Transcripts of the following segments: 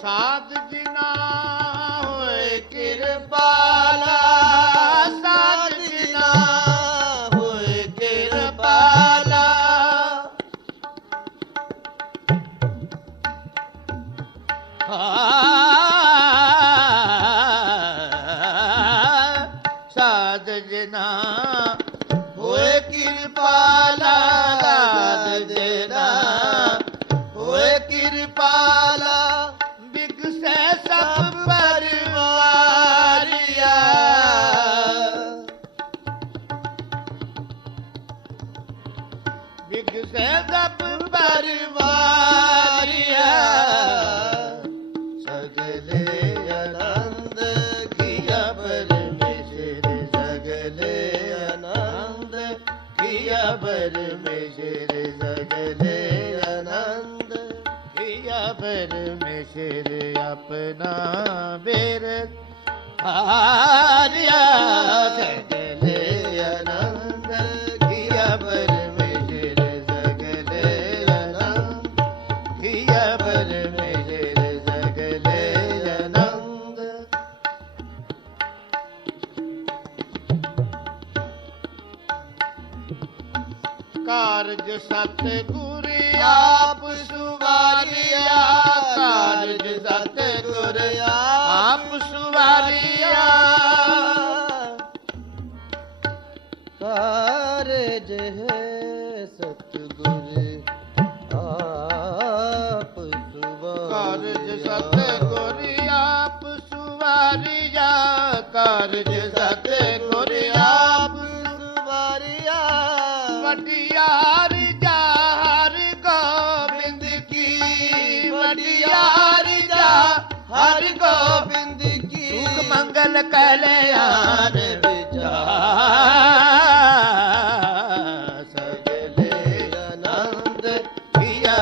ਸਾਧ ਜਿਨਾ ਹੋਏ ਕਿਰਪਾਲਾ ਬਿਗਸੈ ਸਭ ਪਰਿਵਾਰਿਆ ਸਗਲੇ ਆਨੰਦ ਕੀਆ ਪਰਮੇਸ਼ਰ, ਸਗਲੇ ਆਨੰਦ ਕੀਆ ਪਰਮੇਸ਼ਰ, ਸਗਲੇ ਆਨੰਦ ਕੀਆ ਪਰਮੇਸ਼ਰ, ਆਪਣਾ ਬੇਰ ਆਰਿਆ ਕਾਰਜ ਸਤ ਗੁਰ ਆਪ ਸੁਵਾਰਿਆ ਕਾਰਜ ਸਤ ਗੁਰ ਆਪ ਸੁਵਾਰਿਆ। ਕਾਰਜ ਹੈ ਸਤਿਗੁਰ ਆਪ ਸੁਵਾਰਿਆ ਕਾਰਜ ਸਤ ਗੁਰ ਆਪ ਸੁਵਾਰਿਆ। ਕਾਰਜ ਸਤ ਵਡਿਆਰ ਜਾ ਹਰ ਗੋਬਿੰਦ ਕੀ? ਵਡਿਆਰ ਜਾ ਹਰ ਗੋਬਿੰਦ ਕੀ? ਸੁਖ ਮੰਗਲ ਕਲਿਆਣ ਵਿਚਾਰ। ਸਗਲੇ ਆਨੰਦ ਕੀਆ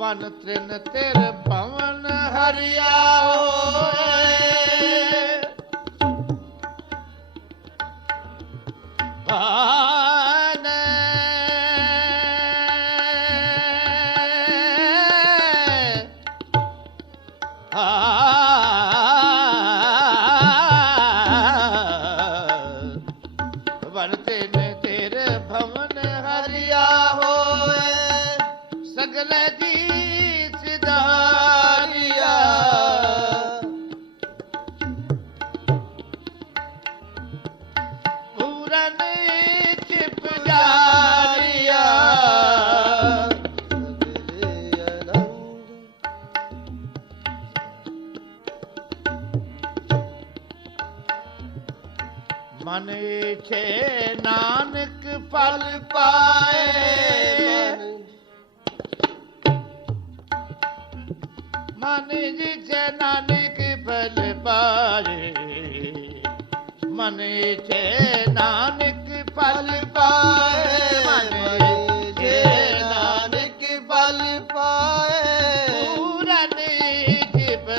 ਵਨ ਤ੍ਰਿਨ ਤੇਰ ਭਵਨ ਹਰਿਆ ਹੋਏ ਭਾਨ ਵਨ ਤ੍ਰਿਨ ਮਨ ਛੇ ਨਾਨਕ ਪਲ ਪਾਏ। ਮਨ ਜਿਛੇ ਨਾਨਕ ਪਲ ਪਾਏ। ਮਨ ਛੇ ਨਾਨਕ ਪਲ ਪਾਏ। ਮਨ ਛੇ ਨਾਨਕ ਪਲ ਪਾਏ। ਪੂਰਨ ਜਿਬ